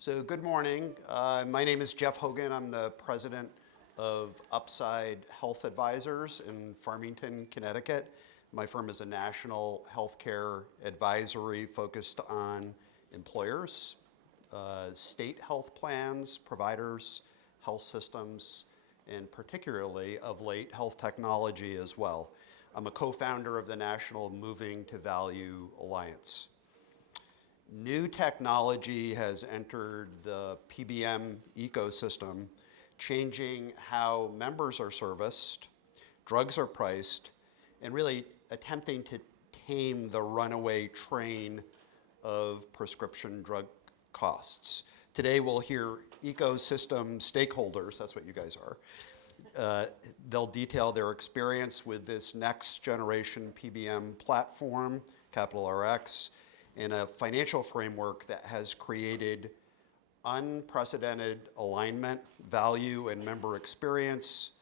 So good morning. My name is Jeff Hogan. I'm the president of Upside Health Advisors in Farmington, Connecticut. My firm is a national healthcare advisory focused on employers, state health plans, providers, health systems, and particularly of late, health technology as well. I'm a co-founder of the National Moving to Value Alliance. New technology has entered the PBM ecosystem, changing how members are serviced, drugs are priced, and really attempting to tame the runaway train of prescription drug costs. Today we'll hear ecosystem stakeholders, that's what you guys are. They'll detail their experience with this next generation PBM platform, Capital RX, in a financial framework that has created unprecedented alignment, value, and member experience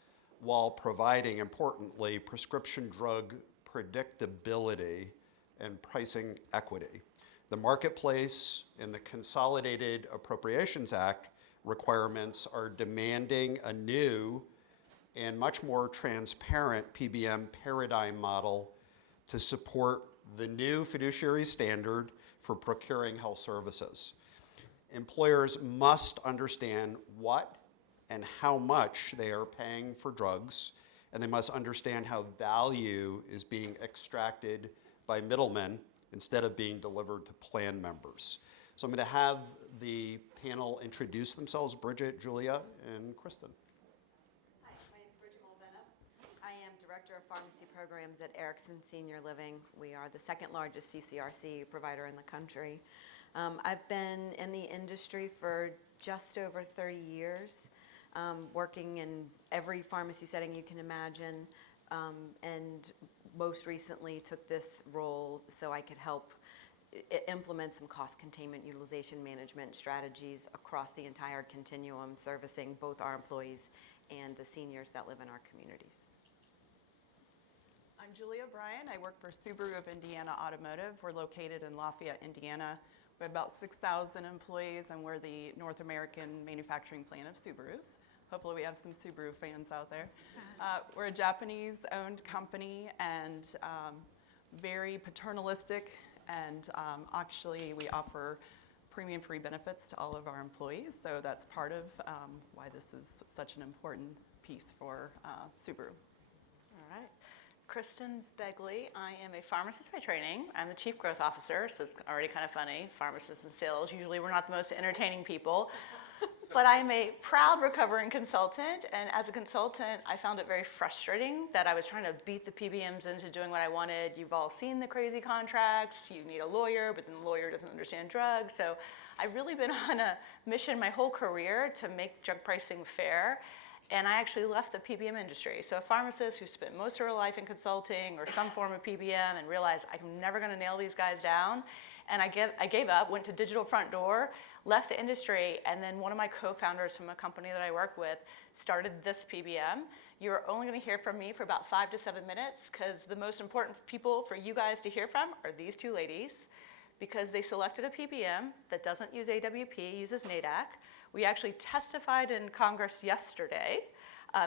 while providing, importantly, prescription drug predictability and pricing equity. The marketplace and the Consolidated Appropriations Act requirements are demanding a new and much more transparent PBM paradigm model to support the new fiduciary standard for procuring health services. Employers must understand what and how much they are paying for drugs, and they must understand how value is being extracted by middlemen instead of being delivered to plan members. So I'm going to have the panel introduce themselves, Bridget, Julia, and Kristen. Director of Pharmacy Programs at Erickson Senior Living. We are the second largest CCRC provider in the country. I've been in the industry for just over 30 years, working in every pharmacy setting you can imagine, and most recently took this role so I could help implement some cost containment utilization management strategies across the entire continuum, servicing both our employees and the seniors that live in our communities. I'm Julia Bryan. I work for Subaru of Indiana Automotive. We're located in Lafayette, Indiana. We have about 6,000 employees, and we're the North American manufacturing plant of Subarus. Hopefully we have some Subaru fans out there. We're a Japanese-owned company and very paternalistic, and actually we offer premium-free benefits to all of our employees, so that's part of why this is such an important piece for Subaru. All right. Kristen Begley. I am a pharmacist by training. I'm the Chief Growth Officer, so it's already kind of funny. Pharmacists and sales, usually we're not the most entertaining people. But I'm a proud recovering consultant, and as a consultant, I found it very frustrating that I was trying to beat the PBMs into doing what I wanted. You've all seen the crazy contracts. You need a lawyer, but then the lawyer doesn't understand drugs. So I've really been on a mission my whole career to make drug pricing fair. And I actually left the PBM industry. So a pharmacist who spent most of her life in consulting or some form of PBM and realized I'm never gonna nail these guys down. And I gave up, went to Digital Front Door, left the industry, and then one of my co-founders from a company that I work with started this PBM. You're only gonna hear from me for about 5 to 7 minutes because the most important people for you guys to hear from are these two ladies because they selected a PBM that doesn't use AWP, uses NADAC. We actually testified in Congress yesterday.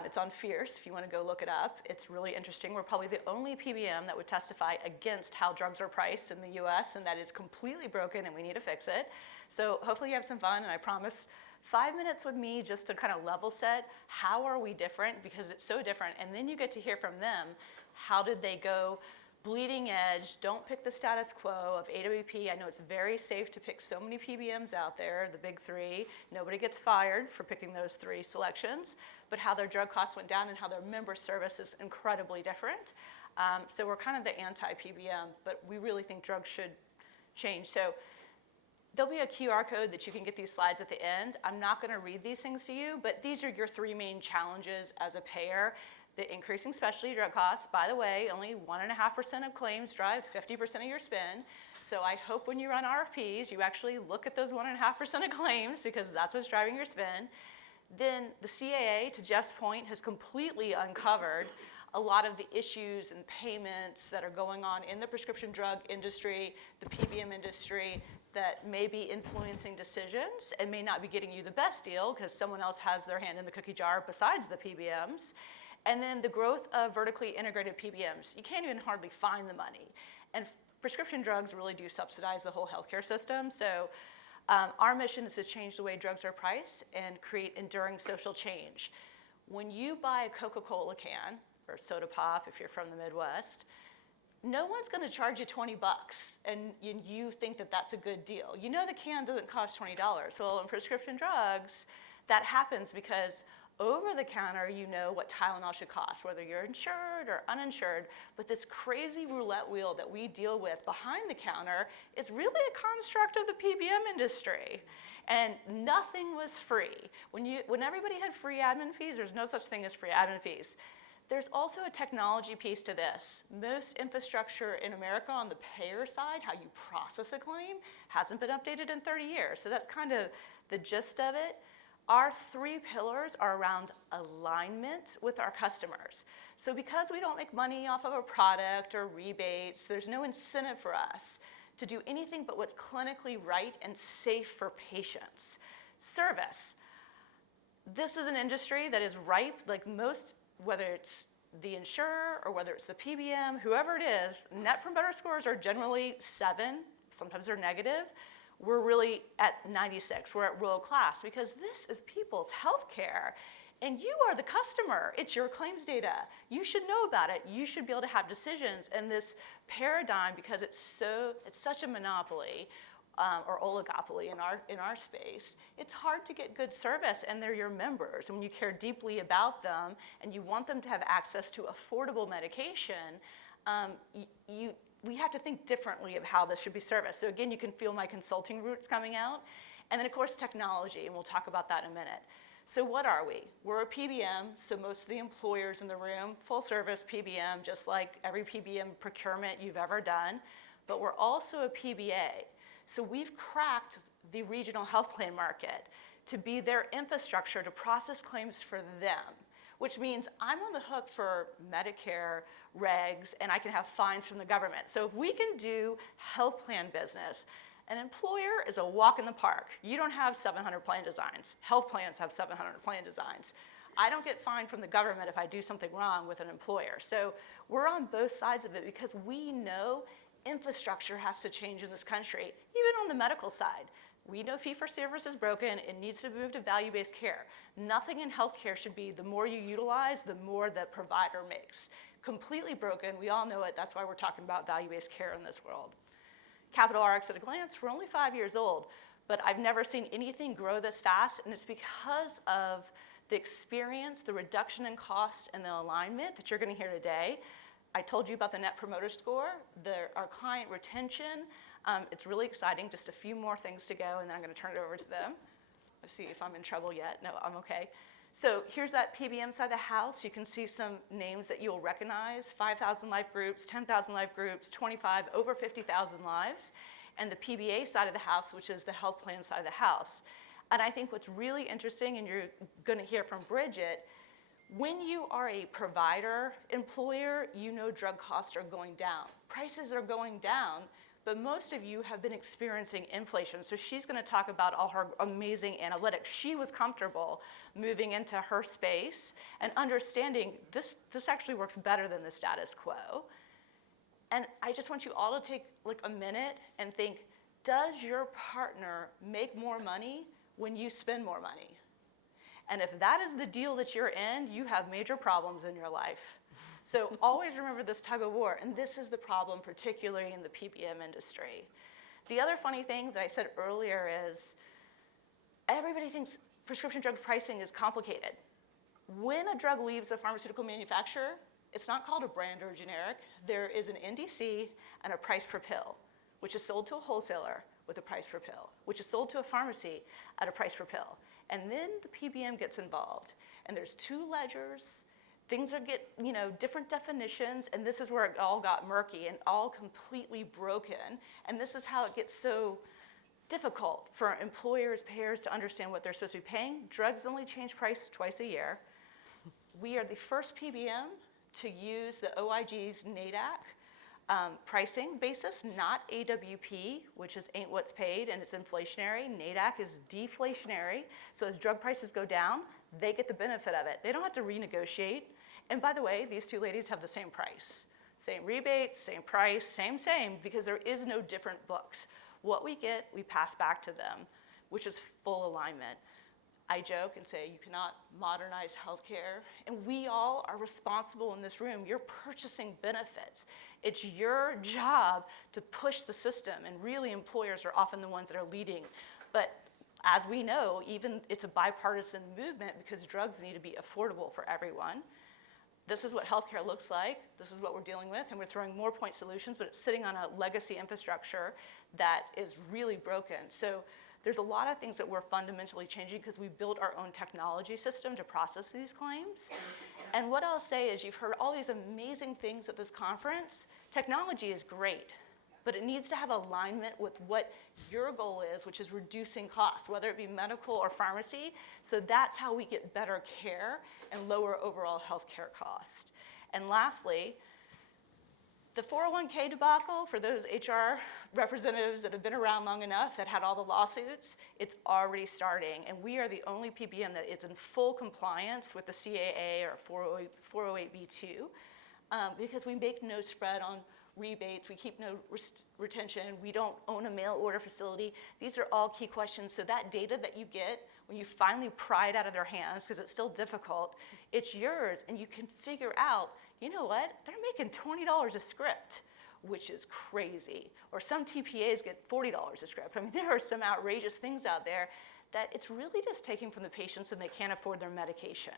It's on Fierce if you want to go look it up. It's really interesting. We're probably the only PBM that would testify against how drugs are priced in the US, and that is completely broken and we need to fix it. So hopefully you have some fun, and I promise 5 minutes with me just to kind of level set how are we different, because it's so different, and then you get to hear from them how did they go bleeding edge, don't pick the status quo of AWP. I know it's very safe to pick so many PBMs out there, the big three. Nobody gets fired for picking those 3 selections, but how their drug costs went down and how their member service is incredibly different. So we're kind of the anti-PBM, but we really think drugs should change. So there'll be a QR code that you can get these slides at the end. I'm not gonna read these things to you, but these are your 3 main challenges as a payer. The increasing specialty drug costs. By the way, only 1.5% of claims drive 50% of your spend. So I hope when you run RFPs, you actually look at those 1.5% of claims because that's what's driving your spend. Then the CAA, to Jeff's point, has completely uncovered a lot of the issues and payments that are going on in the prescription drug industry, the PBM industry, that may be influencing decisions and may not be getting you the best deal because someone else has their hand in the cookie jar besides the PBMs. And then the growth of vertically integrated PBMs. You can't even hardly find the money. And prescription drugs really do subsidize the whole healthcare system. So our mission is to change the way drugs are priced and create enduring social change. When you buy a Coca-Cola can, or soda pop if you're from the Midwest, no one's going to charge you 20 bucks and you think that that's a good deal. You know the can doesn't cost $20. Well, in prescription drugs, that happens because over the counter, you know what Tylenol should cost, whether you're insured or uninsured. But this crazy roulette wheel that we deal with behind the counter is really a construct of the PBM industry. And nothing was free. When everybody had free admin fees, there's no such thing as free admin fees. There's also a technology piece to this. Most infrastructure in America on the payer side, how you process a claim, hasn't been updated in 30 years. So that's kind of the gist of it. Our 3 pillars are around alignment with our customers. So because we don't make money off of a product or rebates, there's no incentive for us to do anything but what's clinically right and safe for patients. Service. This is an industry that is ripe, like most, whether it's the insurer or whether it's the PBM, whoever it is, net promoter scores are generally 7, sometimes they're negative. We're really at 96, we're at world class because this is people's health care and you are the customer. It's your claims data. You should know about it. You should be able to have decisions. And this paradigm, because it's such a monopoly or oligopoly in our space, it's hard to get good service and they're your members. And when you care deeply about them and you want them to have access to affordable medication, we have to think differently of how this should be serviced. So again, you can feel my consulting roots coming out. And then of course, technology, and we'll talk about that in a minute. So what are we? We're a PBM, so most of the employers in the room, full service PBM, just like every PBM procurement you've ever done, but we're also a PBA. So we've cracked the regional health plan market to be their infrastructure to process claims for them, which means I'm on the hook for Medicare regs and I can have fines from the government. So if we can do health plan business, an employer is a walk in the park. You don't have 700 plan designs. Health plans have 700 plan designs. I don't get fined from the government if I do something wrong with an employer. So we're on both sides of it because we know infrastructure has to change in this country, even on the medical side. We know fee-for-service is broken. It needs to move to value-based care. Nothing in healthcare should be the more you utilize, the more the provider makes. Completely broken. We all know it. That's why we're talking about value-based care in this world. Capital RX at a glance, we're only 5 years old, but I've never seen anything grow this fast, and it's because of the experience, the reduction in cost, and the alignment that you're going to hear today. I told you about the Net Promoter Score, our client retention. It's really exciting. Just a few more things to go, and then I'm going to turn it over to them. Let's see if I'm in trouble yet. No, I'm okay. So here's that PBM side of the house. You can see some names that you'll recognize: 5,000 life groups, 10,000 life groups, 25, over 50,000 lives. And the PBA side of the house, which is the health plan side of the house. And I think what's really interesting, and you're going to hear from Bridget, when you are a provider employer, you know drug costs are going down. Prices are going down, but most of you have been experiencing inflation. So she's going to talk about all her amazing analytics. She was comfortable moving into her space and understanding this actually works better than the status quo. And I just want you all to take like a minute and think, does your partner make more money when you spend more money? And if that is the deal that you're in, you have major problems in your life. So always remember this tug of war, and this is the problem, particularly in the PBM industry. The other funny thing that I said earlier is everybody thinks prescription drug pricing is complicated. When a drug leaves a pharmaceutical manufacturer, it's not called a brand or a generic. There is an NDC and a price per pill, which is sold to a wholesaler with a price per pill, which is sold to a pharmacy at a price per pill. And then the PBM gets involved, and there's 2 ledgers. Things get, different definitions, and this is where it all got murky and all completely broken. And this is how it gets so difficult for employers, payers to understand what they're supposed to be paying. Drugs only change price twice a year. We are the first PBM to use the OIG's NADAC pricing basis, not AWP, which is ain't what's paid and it's inflationary. NADAC is deflationary. So as drug prices go down, they get the benefit of it. They don't have to renegotiate. And by the way, these two ladies have the same price. Same rebates, same price, same, because there is no different books. What we get, we pass back to them, which is full alignment. I joke and say, you cannot modernize healthcare, and we all are responsible in this room. You're purchasing benefits. It's your job to push the system, and really employers are often the ones that are leading. But as we know, even it's a bipartisan movement because drugs need to be affordable for everyone. This is what healthcare looks like. This is what we're dealing with, and we're throwing more point solutions, but it's sitting on a legacy infrastructure that is really broken. So there's a lot of things that we're fundamentally changing because we built our own technology system to process these claims. And what I'll say is you've heard all these amazing things at this conference. Technology is great, but it needs to have alignment with what your goal is, which is reducing costs, whether it be medical or pharmacy. So that's how we get better care and lower overall healthcare cost. And lastly, the 401k debacle, for those HR representatives that have been around long enough that had all the lawsuits, it's already starting. And we are the only PBM that is in full compliance with the CAA or 408B2 because we make no spread on rebates, we keep no retention, we don't own a mail order facility. These are all key questions. So that data that you get when you finally pry it out of their hands, because it's still difficult, it's yours, and you can figure out, you know what, they're making $20 a script, which is crazy. Or some TPAs get $40 a script. I mean, there are some outrageous things out there that it's really just taking from the patients and they can't afford their medication.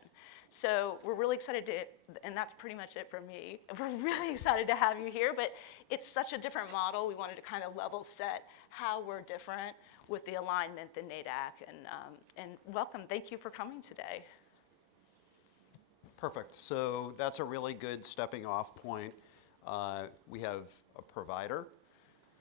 So we're really excited to, and that's pretty much it for me. We're really excited to have you here, but it's such a different model. We wanted to kind of level set how we're different with the alignment, the NADAC, and welcome. Thank you for coming today. Perfect. So that's a really good stepping off point. We have a provider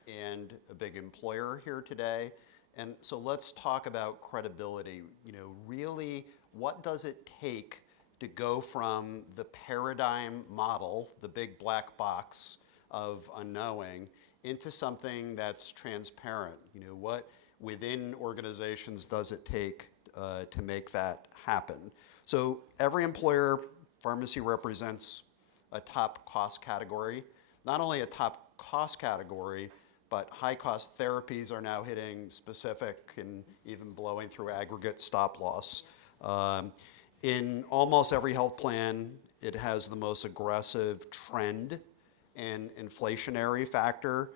and a big employer here today. And so let's talk about credibility. You know, really, what does it take to go from the paradigm model, the big black box of unknowing, into something that's transparent? You know, what within organizations does it take to make that happen? So every employer, pharmacy represents a top cost category. Not only a top cost category, but high-cost therapies are now hitting specific and even blowing through aggregate stop loss. In almost every health plan, it has the most aggressive trend and inflationary factor.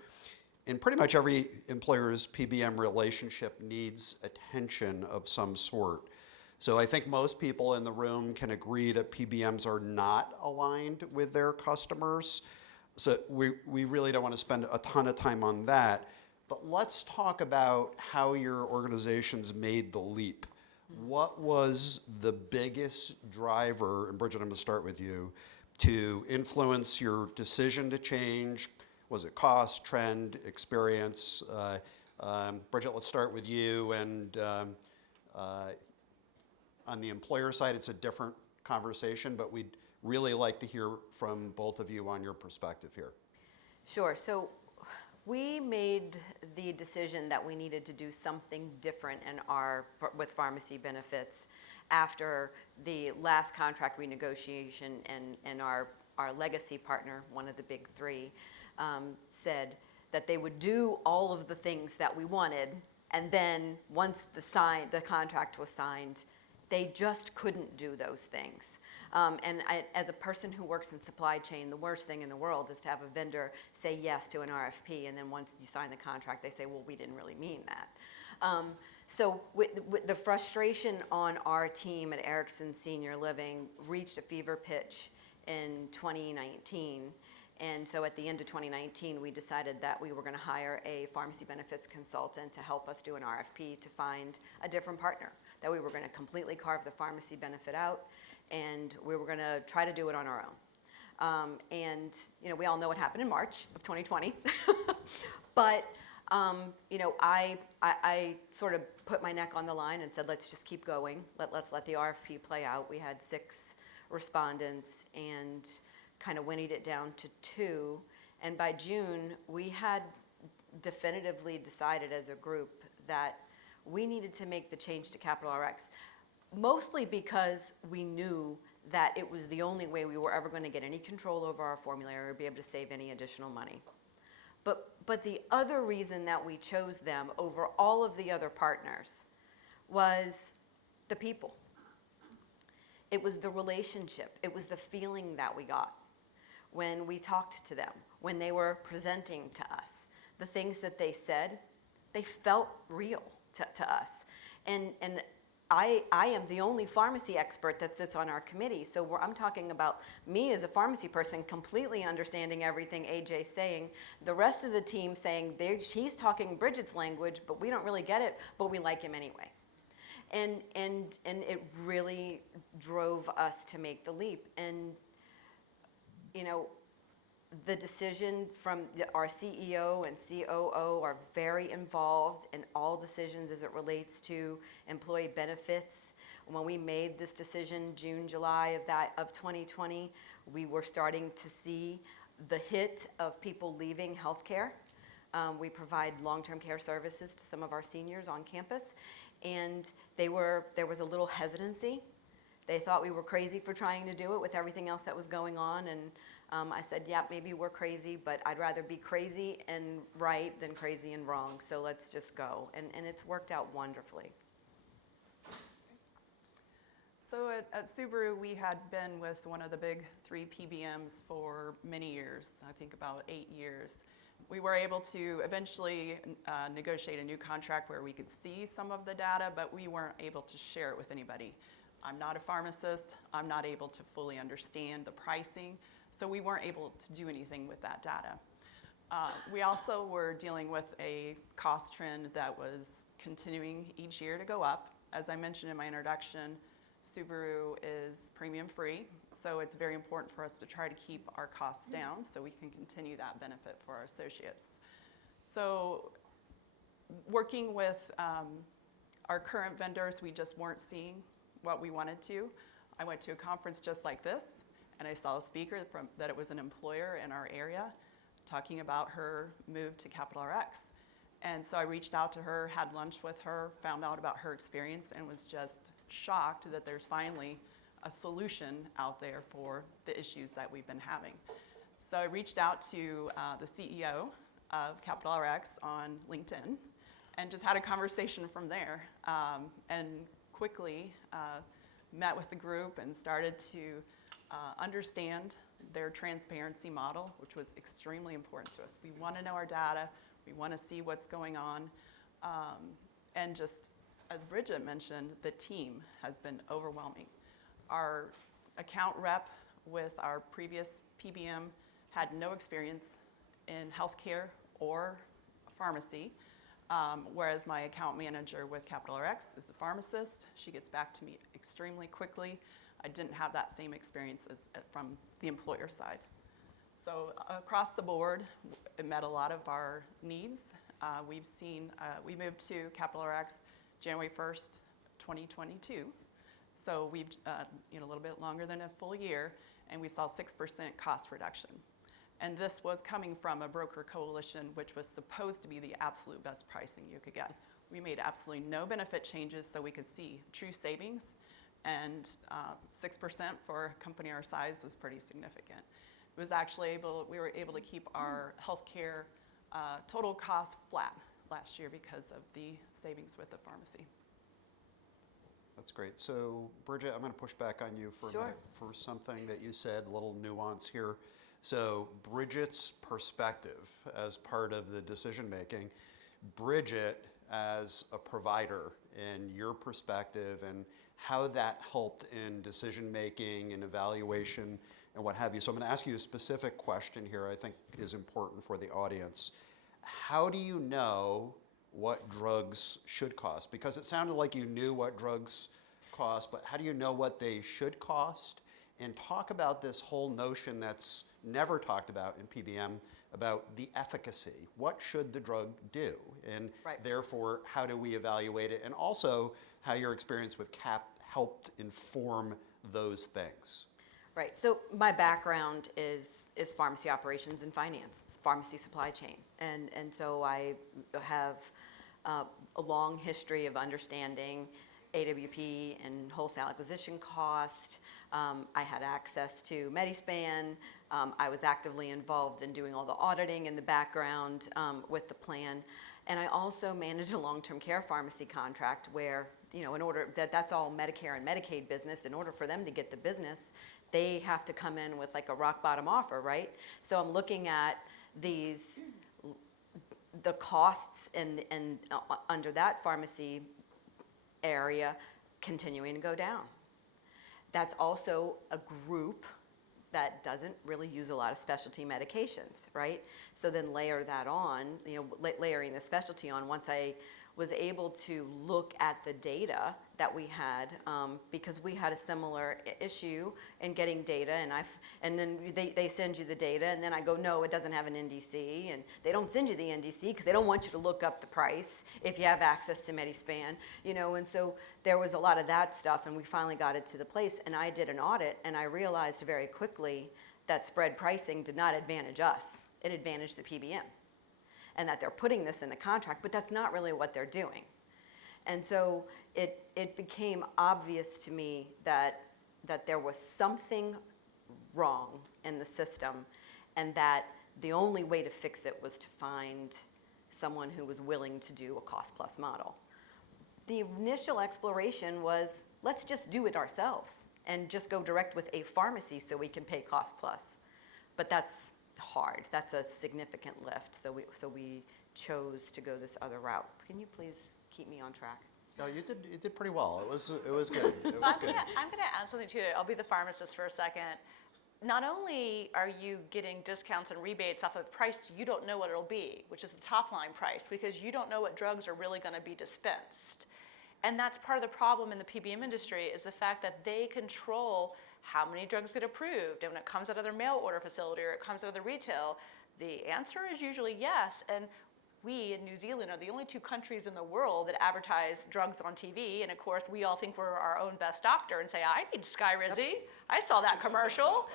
In pretty much every employer's PBM relationship needs attention of some sort. So I think most people in the room can agree that PBMs are not aligned with their customers. So we really don't want to spend a ton of time on that. But let's talk about how your organizations made the leap. What was the biggest driver, and Bridget, I'm going to start with you, to influence your decision to change? Was it cost, trend, experience? Bridget, let's start with you. And on the employer side, it's a different conversation, but we'd really like to hear from both of you on your perspective here. Sure. So we made the decision that we needed to do something different with pharmacy benefits after the last contract renegotiation, and our legacy partner, one of the big three, said that they would do all of the things that we wanted, and then once the contract was signed, they just couldn't do those things. As a person who works in supply chain, the worst thing in the world is to have a vendor say yes to an RFP, and then once you sign the contract, they say, well, we didn't really mean that. So with the frustration on our team at Erickson Senior Living reached a fever pitch in 2019. And so at the end of 2019, we decided that we were going to hire a pharmacy benefits consultant to help us do an RFP to find a different partner, that we were going to completely carve the pharmacy benefit out, and we were going to try to do it on our own. And you know, we all know what happened in March of 2020. But you know, I sort of put my neck on the line and said, let's just keep going. Let's let the RFP play out. We had 6 respondents, and kind of whinnied it down to 2. And by June, we had definitively decided as a group that we needed to make the change to Capital RX, mostly because we knew that it was the only way we were ever going to get any control over our formulary or be able to save any additional money. But the other reason that we chose them over all of the other partners was the people. It was the relationship. It was the feeling that we got when we talked to them, when they were presenting to us. The things that they said, they felt real to us. And I am the only pharmacy expert that sits on our committee, so I'm talking about me as a pharmacy person completely understanding everything AJ's saying, the rest of the team saying he's talking Bridget's language, but we don't really get it, but we like him anyway. And it really drove us to make the leap. And, you know, the decision from our CEO and COO are very involved in all decisions as it relates to employee benefits. When we made this decision June, July of 2020, we were starting to see the hit of people leaving healthcare. We provide long-term care services to some of our seniors on campus, and there was a little hesitancy. They thought we were crazy for trying to do it with everything else that was going on, and I said, yeah, maybe we're crazy, but I'd rather be crazy and right than crazy and wrong, so let's just go. And it's worked out wonderfully. So at Subaru, we had been with one of the big 3 PBMs for many years, I think about 8 years. We were able to eventually negotiate a new contract where we could see some of the data, but we weren't able to share it with anybody. I'm not a pharmacist. I'm not able to fully understand the pricing. So we weren't able to do anything with that data. We also were dealing with a cost trend that was continuing each year to go up. As I mentioned in my introduction, Subaru is premium free, so it's very important for us to try to keep our costs down so we can continue that benefit for our associates. So working with our current vendors, we just weren't seeing what we wanted to. I went to a conference just like this, and I saw a speaker that it was an employer in our area talking about her move to Capital RX. And so I reached out to her, had lunch with her, found out about her experience, and was just shocked that there's finally a solution out there for the issues that we've been having. So I reached out to the CEO of Capital RX on LinkedIn and just had a conversation from there, and quickly met with the group and started to understand their transparency model, which was extremely important to us. We want to know our data. We want to see what's going on. And just as Bridget mentioned, the team has been overwhelming. Our account rep with our previous PBM had no experience in healthcare or pharmacy, whereas my account manager with Capital RX is a pharmacist. She gets back to me extremely quickly. I didn't have that same experience from the employer side. So across the board, it met a lot of our needs. We moved to Capital RX January 1st, 2022. So we've, a little bit longer than a full year, and we saw 6% cost reduction. And this was coming from a broker coalition, which was supposed to be the absolute best pricing you could get. We made absolutely no benefit changes so we could see true savings, and 6% for a company our size was pretty significant. It was actually we were able to keep our healthcare total cost flat last year because of the savings with the pharmacy. That's great. So, Bridget, I'm going to push back on you for a minute for something that you said, a little nuance here. So, Bridget's perspective as part of the decision making, Bridget as a provider and your perspective and how that helped in decision making and evaluation and what have you. So I'm going to ask you a specific question here I think is important for the audience. How do you know what drugs should cost? Because it sounded like you knew what drugs cost, but how do you know what they should cost? And talk about this whole notion that's never talked about in PBM about the efficacy. What should the drug do? And therefore, how do we evaluate it? And also, how your experience with CAP helped inform those things. Right, so my background is pharmacy operations and finance, it's pharmacy supply chain. And so I have a long history of understanding AWP and wholesale acquisition cost. I had access to Medispan. I was actively involved in doing all the auditing in the background with the plan. And I also manage a long-term care pharmacy contract where, in order that's all Medicare and Medicaid business. In order for them to get the business, they have to come in with like a rock bottom offer, right? So I'm looking at the costs and under that pharmacy area continuing to go down. That's also a group that doesn't really use a lot of specialty medications, right? So then layer that on, layering the specialty on, once I was able to look at the data that we had, because we had a similar issue in getting data, and then they send you the data, and then I go, no, it doesn't have an NDC, and they don't send you the NDC because they don't want you to look up the price if you have access to Medispan, and so there was a lot of that stuff, and we finally got it to the place, and I did an audit, and I realized very quickly that spread pricing did not advantage us, it advantaged the PBM. And that they're putting this in the contract, but that's not really what they're doing. And so it became obvious to me that there was something wrong in the system, and that the only way to fix it was to find someone who was willing to do a cost-plus model. The initial exploration was, let's just do it ourselves and just go direct with a pharmacy so we can pay cost-plus. But that's hard. That's a significant lift. So we chose to go this other route. Can you please keep me on track? No, you did pretty well. It was good. It was good. I'm going to add something to it. I'll be the pharmacist for a second. Not only are you getting discounts and rebates off of price you don't know what it'll be, which is the top line price, because you don't know what drugs are really going to be dispensed. And that's part of the problem in the PBM industry, is the fact that they control how many drugs get approved, and when it comes out of their mail order facility or it comes out of the retail, the answer is usually yes. And we in New Zealand are the only 2 countries in the world that advertise drugs on TV, and of course we all think we're our own best doctor and say, I need Skyrizi, I saw that commercial.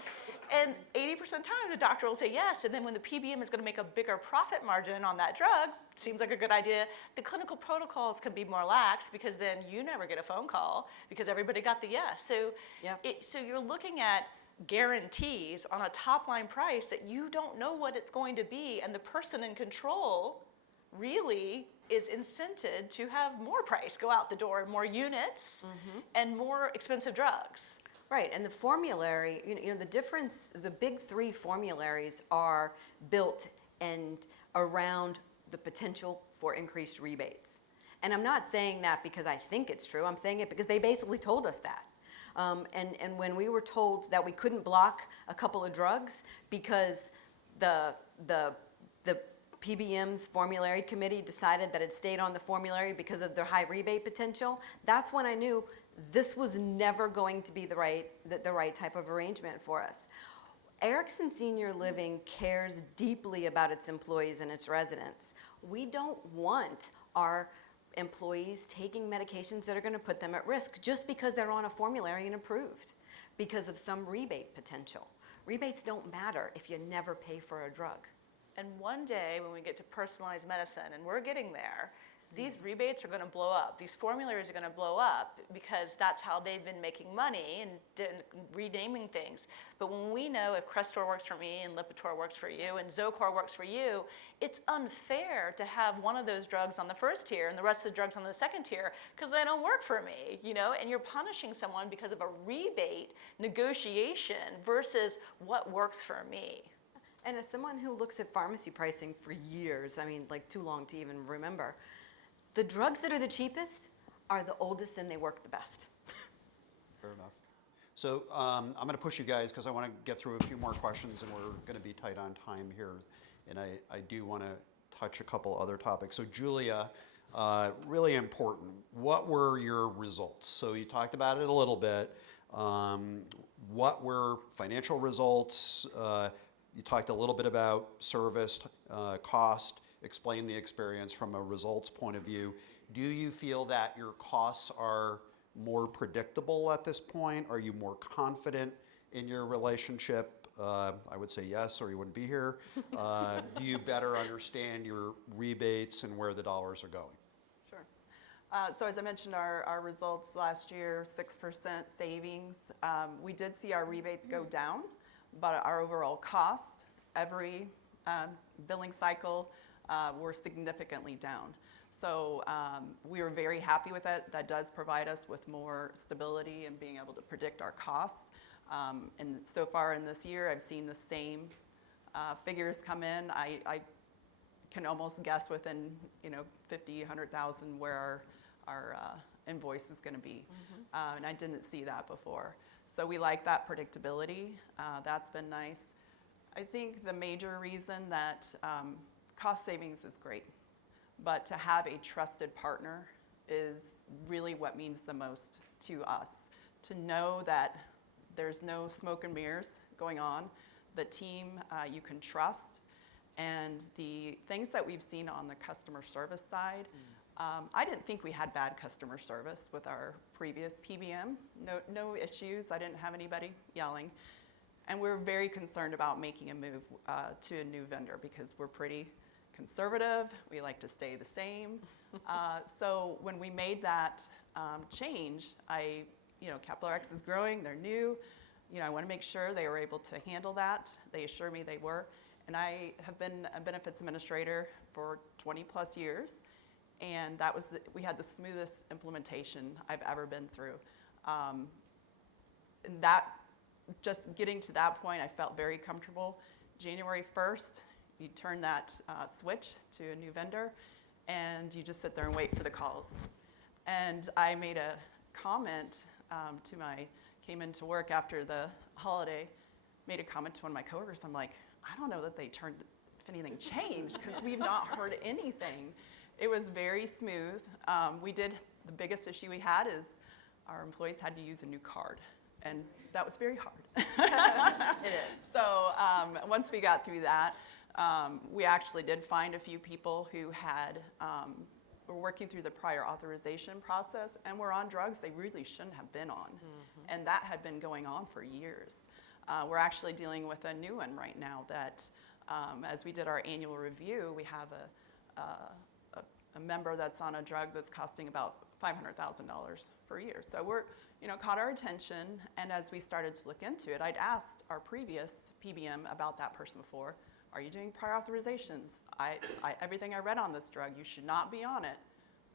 And 80% of the time the doctor will say yes, and then when the PBM is going to make a bigger profit margin on that drug, seems like a good idea, the clinical protocols can be more lax, because then you never get a phone call because everybody got the yes. So, so you're looking at guarantees on a top line price that you don't know what it's going to be, and the person in control really is incented to have more price go out the door, more units, and more expensive drugs. Right, and the formulary, the difference, the big 3 formularies are built and around the potential for increased rebates. And I'm not saying that because I think it's true, I'm saying it because they basically told us that. And when we were told that we couldn't block a couple of drugs because the PBM's formulary committee decided that it stayed on the formulary because of their high rebate potential, that's when I knew this was never going to be the right type of arrangement for us. Erickson Senior Living cares deeply about its employees and its residents. We don't want our employees taking medications that are going to put them at risk just because they're on a formulary and approved because of some rebate potential. Rebates don't matter if you never pay for a drug. And one day when we get to personalized medicine, and we're getting there, these rebates are going to blow up. These formularies are going to blow up because that's how they've been making money and renaming things. But when we know if Crestor works for me and Lipitor works for you and Zocor works for you, it's unfair to have one of those drugs on the first tier and the rest of the drugs on the second tier because they don't work for me, and you're punishing someone because of a rebate negotiation versus what works for me. And as someone who looks at pharmacy pricing for years, like too long to even remember, the drugs that are the cheapest are the oldest and they work the best. Fair enough. So I'm going to push you guys because I want to get through a few more questions, and we're going to be tight on time here. And I do want to touch a couple other topics. So Julia, really important. What were your results? So you talked about it a little bit. What were financial results? You talked a little bit about service, cost, explain the experience from a results point of view. Do you feel that your costs are more predictable at this point? Are you more confident in your relationship? I would say yes, or you wouldn't be here. Do you better understand your rebates and where the dollars are going? Sure. So as I mentioned, our results last year, 6% savings. We did see our rebates go down, but our overall cost, every billing cycle, were significantly down. So we were very happy with it. That does provide us with more stability and being able to predict our costs. And so far in this year, I've seen the same figures come in. I can almost guess within 50, 100,000 where our invoice is going to be. And I didn't see that before. So we like that predictability. That's been nice. I think the major reason that cost savings is great, but to have a trusted partner is really what means the most to us. To know that there's no smoke and mirrors going on, the team you can trust, and the things that we've seen on the customer service side, I didn't think we had bad customer service with our previous PBM. No issues. I didn't have anybody yelling. And we're very concerned about making a move to a new vendor because we're pretty conservative. We like to stay the same. So when we made that change, Capital Rx is growing. They're new. I want to make sure they were able to handle that. They assure me they were. And I have been a benefits administrator for 20 plus years. And we had the smoothest implementation I've ever been through. And that, just getting to that point, I felt very comfortable. January 1st, you turn that switch to a new vendor, and you just sit there and wait for the calls. And I made a comment came into work after the holiday, made a comment to one of my coworkers. I'm like, I don't know that if anything changed, because we've not heard anything. It was very smooth. The biggest issue we had is our employees had to use a new card, and that was very hard. It is. So once we got through that, we actually did find a few people who were working through the prior authorization process and were on drugs they really shouldn't have been on. And that had been going on for years. We're actually dealing with a new one right now that, as we did our annual review, we have a member that's on a drug that's costing about $500,000 per year. So we're, caught our attention, and as we started to look into it, I'd asked our previous PBM about that person before. Are you doing prior authorizations? Everything I read on this drug, you should not be on it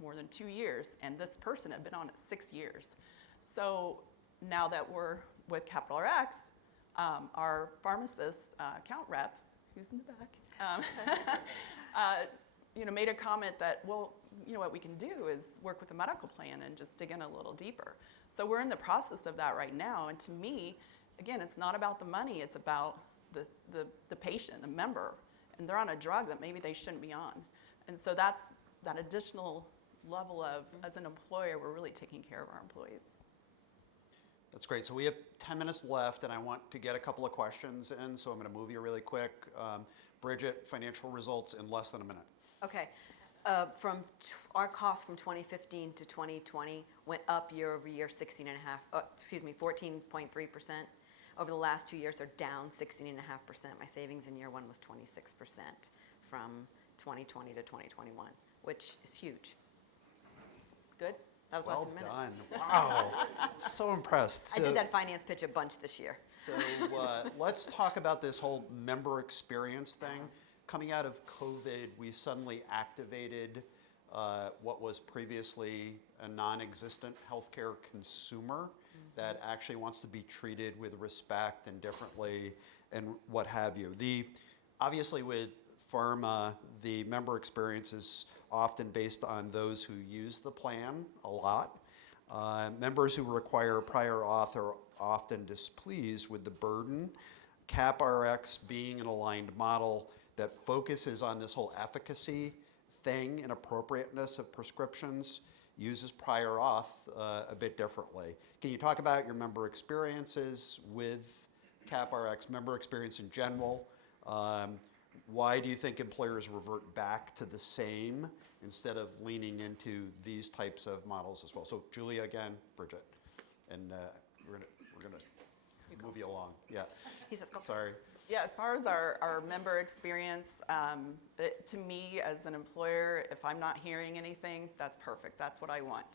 more than 2 years, and this person had been on it 6 years. So now that we're with Capital Rx, our pharmacist account rep, who's in the back, made a comment that, well, what we can do is work with a medical plan and just dig in a little deeper. So we're in the process of that right now, and to me, again, it's not about the money, it's about the patient, the member, and they're on a drug that maybe they shouldn't be on. And so that's that additional level of, as an employer, we're really taking care of our employees. That's great. So we have 10 minutes left, and I want to get a couple of questions in, so I'm going to move you really quick. Bridget, financial results in less than a minute. Okay. Our costs from 2015 to 2020 went up year over year 14.3%. Over the last 2 years, they're down 16.5%. My savings in year one was 26% from 2020 to 2021, which is huge. Good? That was less Well than a minute. done. Wow. So impressed. I did that finance pitch a bunch this year. So let's talk about this whole member experience thing. Coming out of COVID, we suddenly activated what was previously a non-existent healthcare consumer that actually wants to be treated with respect and differently and what have you. Obviously with pharma, the member experience is often based on those who use the plan a lot. Members who require prior auth are often displeased with the burden. CapRx being an aligned model that focuses on this whole efficacy thing and appropriateness of prescriptions uses prior auth a bit differently. Can you talk about your member experiences with CapRx, member experience in general? Why do you think employers revert back to the same instead of leaning into these types of models as well? So Julia again, Bridget, and we're gonna. move you along. Yeah. He says, go first. Sorry. Yeah, as far as our member experience, to me as an employer, if I'm not hearing anything, that's perfect. That's what I want.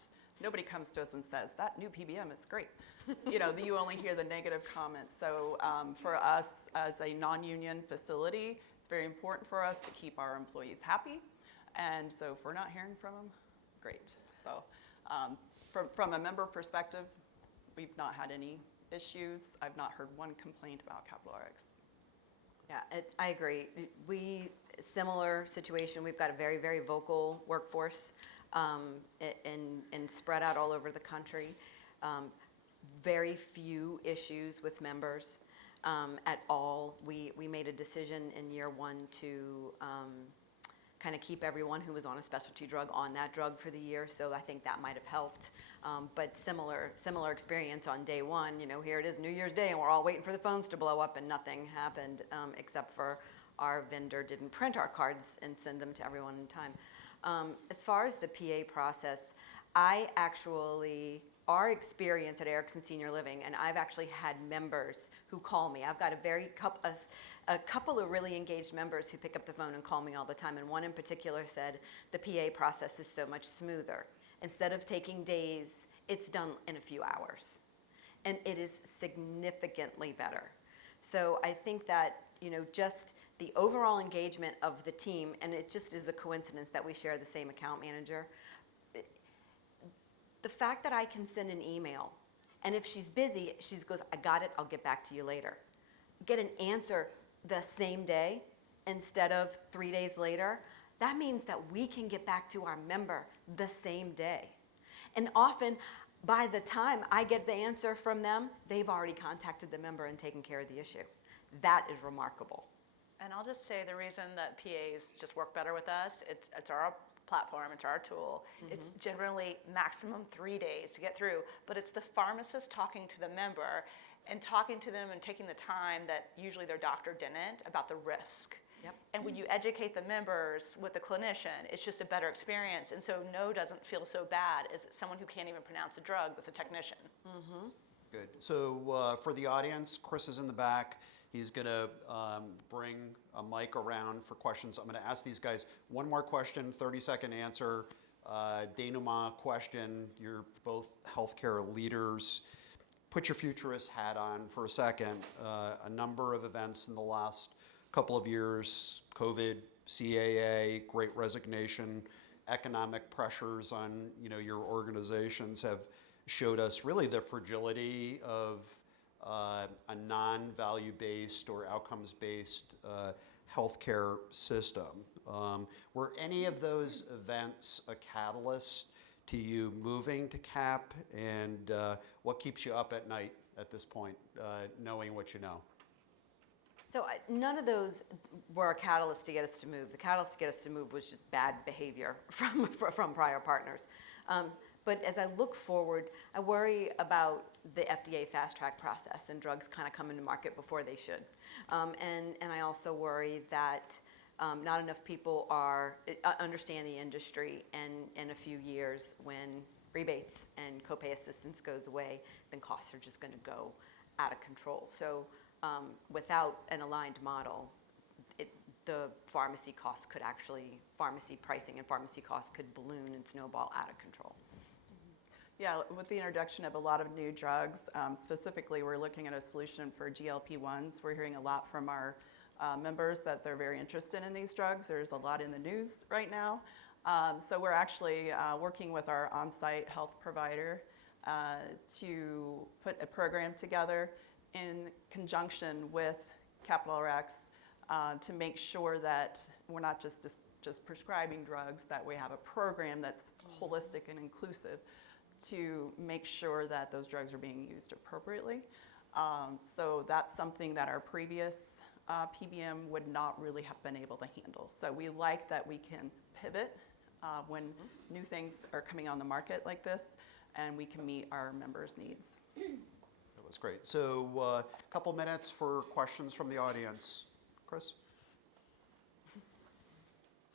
Nobody comes to us and says, that new PBM is great. You only hear the negative comments. So for us as a non-union facility, it's very important for us to keep our employees happy. And so if we're not hearing from them, great. So from a member perspective, we've not had any issues. I've not heard one complaint about Capital RX. Yeah, I agree. Similar situation. We've got a very, very vocal workforce and spread out all over the country. Very few issues with members at all. We made a decision in year one to kind of keep everyone who was on a specialty drug on that drug for the year, so I think that might have helped. But similar experience on day one. Here it is, New Year's Day, and we're all waiting for the phones to blow up, and nothing happened except for our vendor didn't print our cards and send them to everyone in time. As far as the PA process, our experience at Erickson Senior Living, and I've actually had members who call me. I've got a couple of really engaged members who pick up the phone and call me all the time, and one in particular said the PA process is so much smoother. Instead of taking days, it's done in a few hours, and it is significantly better. So I think that, just the overall engagement of the team, and it just is a coincidence that we share the same account manager. The fact that I can send an email, and if she's busy, she goes, I got it, I'll get back to you later. Get an answer the same day instead of 3 days later, that means that we can get back to our member the same day. And often, by the time I get the answer from them, they've already contacted the member and taken care of the issue. That is remarkable. And I'll just say the reason that PAs just work better with us, it's our platform, it's our tool. Mm-hmm. It's generally maximum 3 days to get through, but it's the pharmacist talking to the member and talking to them and taking the time that usually their doctor didn't about the risk. Yep. And when you educate the members with the clinician, it's just a better experience. And so no doesn't feel so bad as someone who can't even pronounce a drug with a technician. Mm-hmm. Good. So for the audience, Chris is in the back. He's going to bring a mic around for questions. I'm going to ask these guys one more question, 30-second answer. Denouement question. You're both healthcare leaders. Put your futurist hat on for a second. A number of events in the last couple of years, COVID, CAA, Great Resignation, economic pressures on your organizations have showed us really the fragility of a non-value-based or outcomes-based healthcare system. Were any of those events a catalyst to you moving to CAP, and what keeps you up at night at this point, knowing what you know? So none of those were a catalyst to get us to move. The catalyst to get us to move was just bad behavior from prior partners. But as I look forward, I worry about the FDA fast track process and drugs kind of coming to market before they should. And I also worry that not enough people understand the industry, and in a few years when rebates and copay assistance goes away, then costs are just going to go out of control. So without an aligned model, the pharmacy pricing and pharmacy costs could balloon and snowball out of control. Yeah, with the introduction of a lot of new drugs, specifically we're looking at a solution for GLP-1s. We're hearing a lot from our members that they're very interested in these drugs. There's a lot in the news right now. So we're actually working with our on-site health provider to put a program together in conjunction with Capital RX to make sure that we're not just prescribing drugs, that we have a program that's holistic and inclusive to make sure that those drugs are being used appropriately. So that's something that our previous PBM would not really have been able to handle. So we like that we can pivot when new things are coming on the market like this, and we can meet our members' needs. That was great. So a couple minutes for questions from the audience. Chris?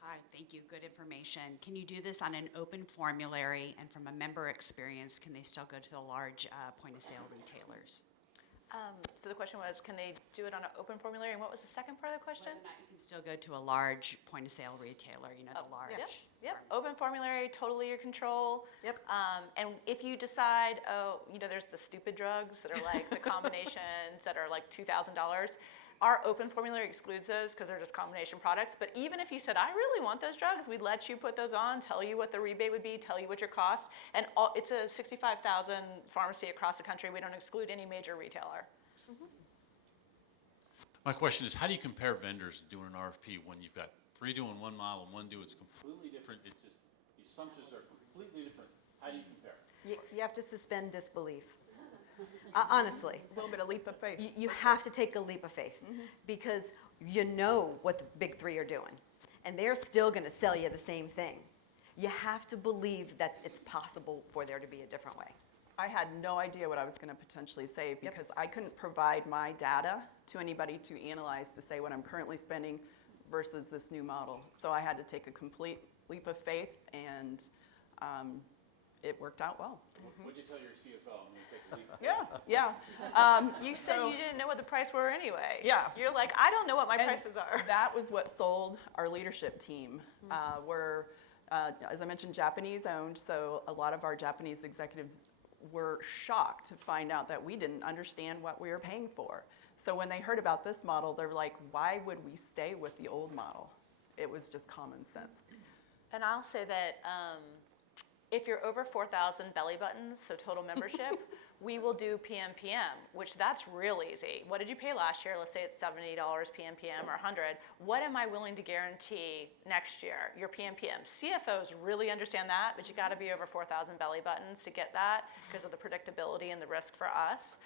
Hi, thank you. Good information. Can you do this on an open formulary, and from a member experience, can they still go to the large point-of-sale retailers? So the question was, can they do it on an open formulary? And what was the second part of the question? Whether or not you can still go to a large point-of-sale retailer, the large. Yep, open formulary, totally your control. Yep. And if you decide, there's the stupid drugs that are like the combinations that are like $2,000. Our open formulary excludes those because they're just combination products. But even if you said, I really want those drugs, we'd let you put those on, tell you what the rebate would be, tell you what your cost. And it's a 65,000 pharmacy across the country. We don't exclude any major retailer. My question is, how do you compare vendors doing an RFP when you've got 3 doing one model and 1 doing it's completely different? It's just, the assumptions are completely different. How do you compare? You have to suspend disbelief. Honestly. A little bit of leap of faith. You have to take a leap of faith because you know what the big 3 are doing, and they're still going to sell you the same thing. You have to believe that it's possible for there to be a different way. I had no idea what I was going to potentially say because I couldn't provide my data to anybody to analyze to say what I'm currently spending versus this new model. So I had to take a complete leap of faith, and it worked out well. What'd you tell your CFO? I'm going to take a leap of faith. Yeah. You said you didn't know what the price were anyway. Yeah. You're like, I don't know what my And prices are. That was what sold our leadership team. We're, as I mentioned, Japanese owned, so a lot of our Japanese executives were shocked to find out that we didn't understand what we were paying for. So when they heard about this model, they were like, why would we stay with the old model? It was just common sense. And I'll say that if you're over 4,000 belly buttons, so total membership, we will do PMPM, which that's real easy. What did you pay last year? Let's say it's $70 PMPM or 100. What am I willing to guarantee next year? Your PMPM. CFOs really understand that, but you got to be over 4,000 belly buttons to get that because of the predictability and the risk for us.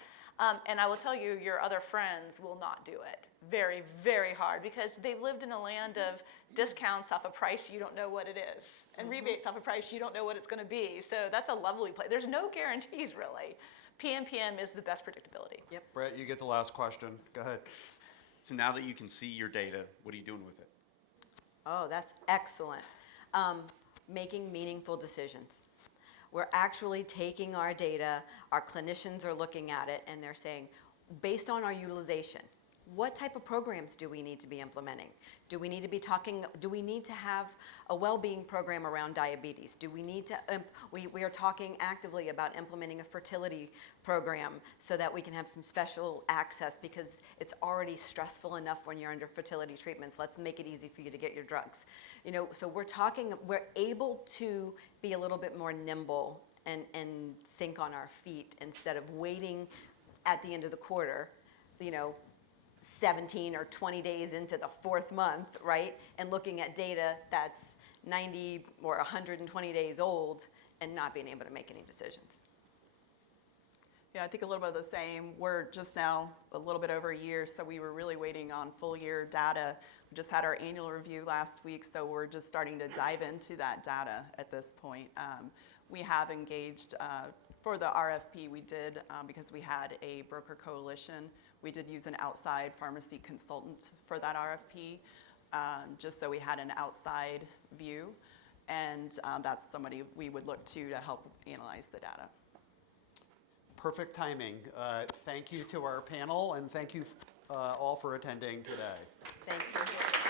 And I will tell you, your other friends will not do it. Very, very hard because they've lived in a land of discounts off a price you don't know what it is and rebates off a price you don't know what it's going to be. So that's a lovely place. There's no guarantees really. PMPM is the best predictability. Yep. Brett, you get the last question. Go ahead. So now that you can see your data, what are you doing with it? Oh, that's excellent. Making meaningful decisions. We're actually taking our data, our clinicians are looking at it, and they're saying, based on our utilization, what type of programs do we need to be implementing? Do we need to have a well-being program around diabetes? Do we need to, we are talking actively about implementing a fertility program so that we can have some special access because it's already stressful enough when you're under fertility treatments. Let's make it easy for you to get your drugs. So we're able to be a little bit more nimble and think on our feet instead of waiting at the end of the quarter, 17 or 20 days into the 4th month, right? And looking at data that's 90 or 120 days old and not being able to make any decisions. Yeah, I think a little bit of the same. We're just now a little bit over a year, so we were really waiting on full year data. We just had our annual review last week, so we're just starting to dive into that data at this point. We have engaged for the RFP, we did, because we had a broker coalition, we did use an outside pharmacy consultant for that RFP, just so we had an outside view, and that's somebody we would look to help analyze the data. Perfect timing. Thank you to our panel, and thank you all for attending today. Thank you.